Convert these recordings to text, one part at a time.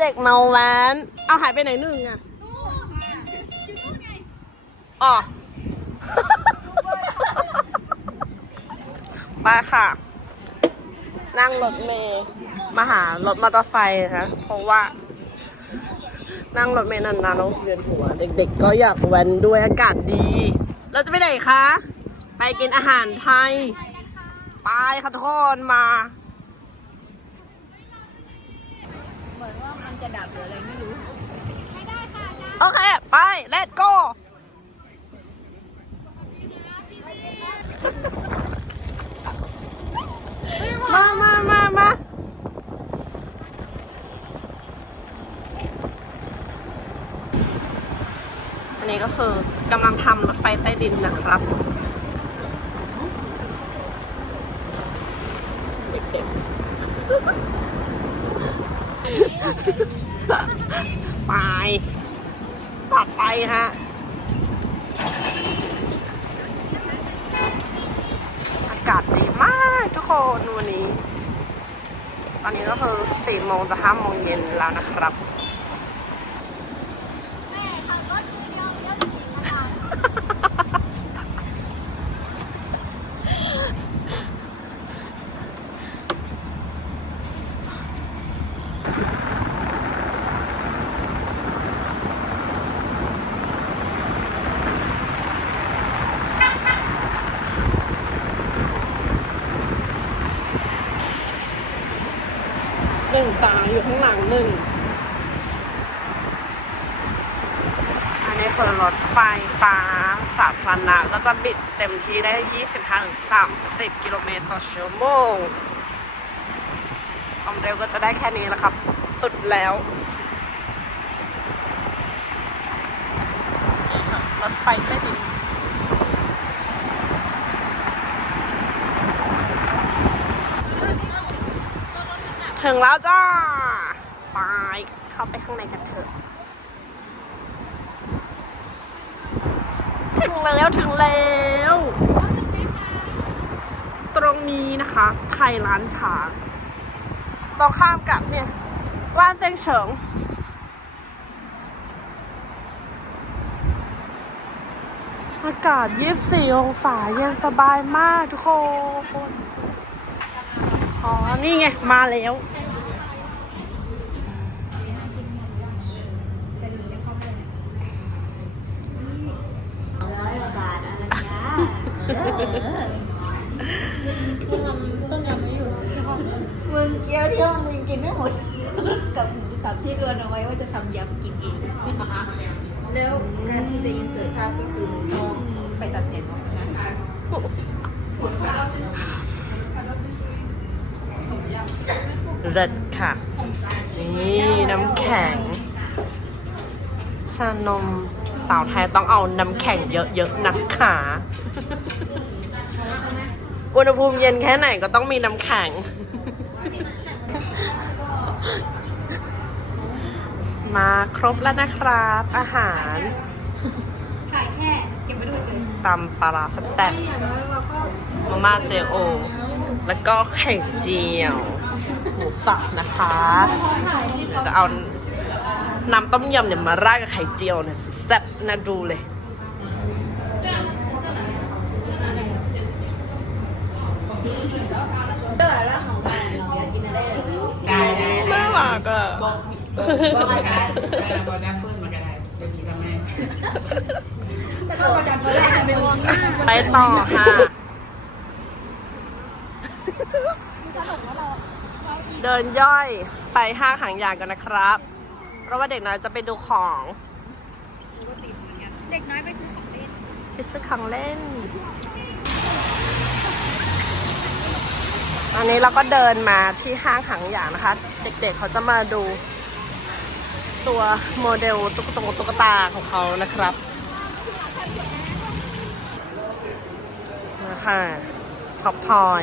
เด็กเมาแว้น เอาหายไปไหนหนึ่งอะอ๋อไปค่ะ นั่งรถเมย์มาหารถมอเตอร์ไซค์นะคะเพราะว่า นั่งรถเมย์นานๆแล้วเวียนหัว เด็กๆ ก็อยากแว้นด้วยอากาศดี เราจะไปไหนคะ ไปกินอาหารไทย ไปค่ะทุกคนมา เหมือนว่ามันจะดับหรืออะไรไม่รู้โอเค ไป let's go มามามามาอันนี้ก็คือกำลังทำรถไฟใต้ดินนะครับ ไปตัดไปฮะอากาศดีมากทุกคนวันนี้ ตอนนี้ก็คือสี่โมงจะห้าโมงเย็นแล้วนะครับ หนึ่งตาอยู่ข้าง หนึ่งอันนี้คือรถไฟฟ้าสาธารณะก็จะบิดเต็มที่ได้ 25ถึง30 กิโลเมตรต่อชั่วโมงความเร็วก็จะได้แค่นี้แหละครับ สุดแล้วรถไฟใต้ดินถึงแล้วจ้า ไปเข้าไปข้างในกันเถอะ ถึงแล้วถึงแล้ว ตรงนี้นะคะไทยร้านช้างตรงข้ามกับเนี่ยร้านเซ็งเฉิงอากาศ 24 องศาเย็นสบายมากทุกคน อ๋อ นี่ไง มาแล้ว ร้อยกว่าบาทอะไรจ้าต้มยำไม่อยู่ที่ห้องมึงเกี๊ยวที่ห้องมึงกินไม่หมด กับหมูสับที่รวนเอาไว้ว่าจะทำยำกินเองแล้วการที่จะอินเสิร์ตภาพก็คือต้องไปตัดเสียงเอานะคะเลิศค่ะ นี่น้ำแข็ง ชานม สาวไทยต้องเอาน้ำแข็งเยอะๆนะคะอุณหภูมิเย็นแค่ไหนก็ต้องมีน้ำแข็ง มาครบแล้วนะครับ อาหารถ่ายแค่เก็บไว้ด้วยเฉยตำปลาร้าแซ่บๆมาม่าเจโอ แล้วก็ไข่เจียว หมูสับนะคะเดี๋ยวจะเอา น้ำต้มยำเนี่ยมาราดกับไข่เจียวเนี่ยแซ่บน่าดูเลยเออแล้วของมันอยากกินอะไรเลย ได้ได้ได้น่ารักอะ บอกบอกได้ได้บอกได้เพิ่มมาก็ได้เดี๋ยวพี่ทำให้แต่ตัวประจำตัวแรกเป็นวงไปต่อค่ะ เดินย่อยไปห้างหางยางกันนะครับ ราะว่าเด็กน้อยจะไปดูของเด็กน้อยไปซื้อของเล่นไปซื้อของเล่น อันนี้เราก็เดินมาที่ห้างหางอย่างนะคะ เด็กๆเขาจะมาดู ตัวโมเดลตุ๊กตงตุ๊กตาของเขานะครับนะคะท็อปทอย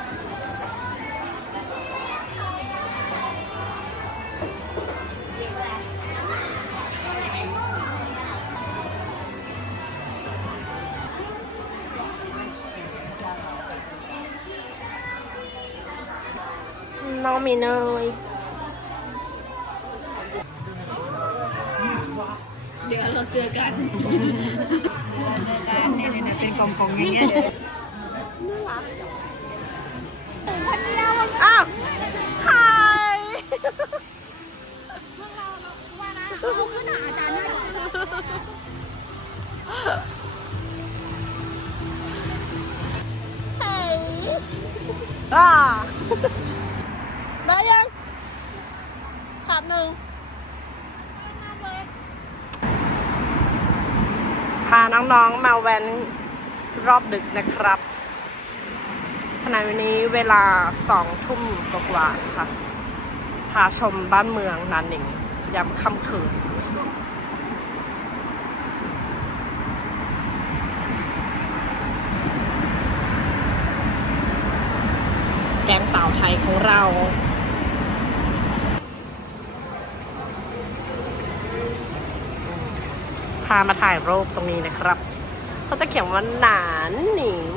มีเนยเดี๋ยวเราเจอกันเราเจอกันเนี่ยเนี่ยเป็นกล่องๆอย่างเงี้ยอ้าวไฮเอาขึ้นหาอาจารย์ได้หรอเฮ้ยอ่าได้ยัง ขาดหนึ่ง พา น้องๆมาแวนรอบดึกนะครับขณะวันนี้เวลาสองทุ่มกว่าค่ะ พาชมบ้านเมืองนันหนิงยามค่ำคืนแกงสาวไทยของเราามาถ่ายรูปตรงนี้นะครับเขาจะเขียนว่าหนานหนิง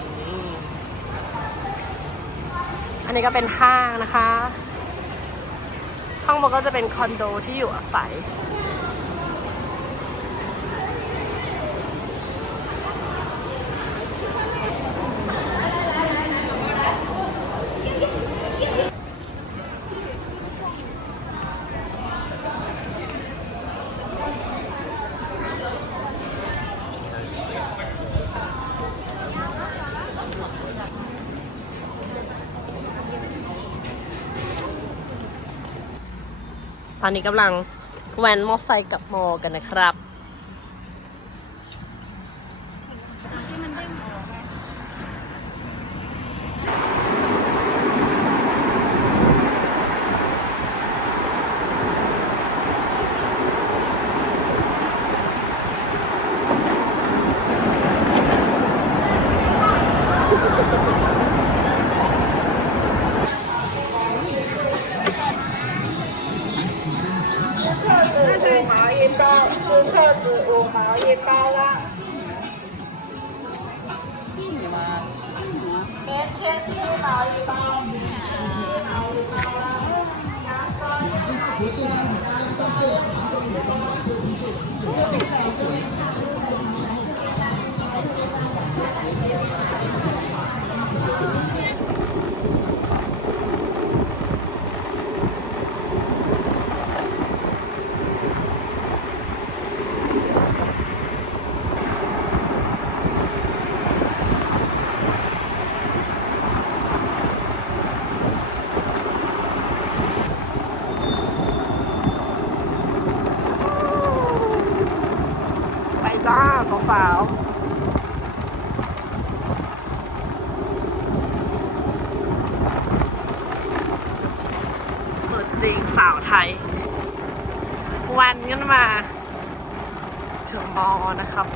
อืมอันนี้ก็เป็นห้างนะคะ ข้างบนก็จะเป็นคอนโดที่อยู่อาศัย อนนี้กำลังแวนมอไซค์กลับมอกันนะครับ 不是说你单身，是房东有房，就是就是，不要太。 สาว สุดจริงสาวไทย วันกันมา ถึงมอนะครับ